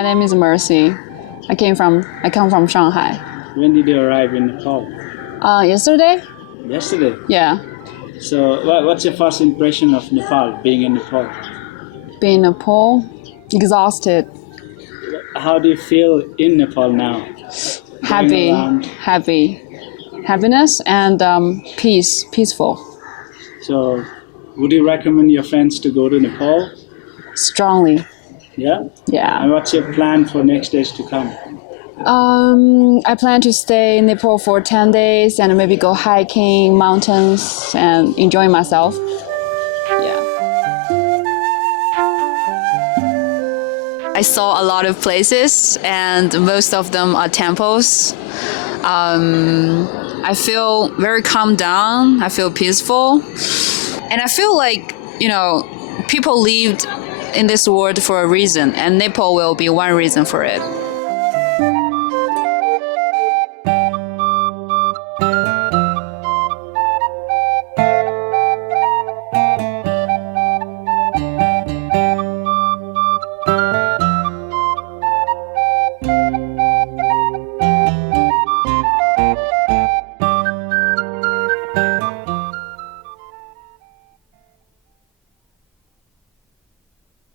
my name is Mercy. I come from Shanghai. When did you arrive in Nepal? Yesterday? Yesterday. Yeah. So what's your first impression of Nepal, being in Nepal? Being in Nepal, exhausted, How do you feel in Nepal now? happiness and peaceful. So would you recommend your friends to go to Nepal? Strongly. Yeah? Yeah. And what's your plan for next days to come? I plan to stay in Nepal for 10 days and maybe go hiking, mountains, and enjoy myself. Yeah. I saw a lot of places, and most of them are temples. I feel very calm down. I feel peaceful. And I feel like, people lived in this world for a reason, and Nepal will be one reason for it.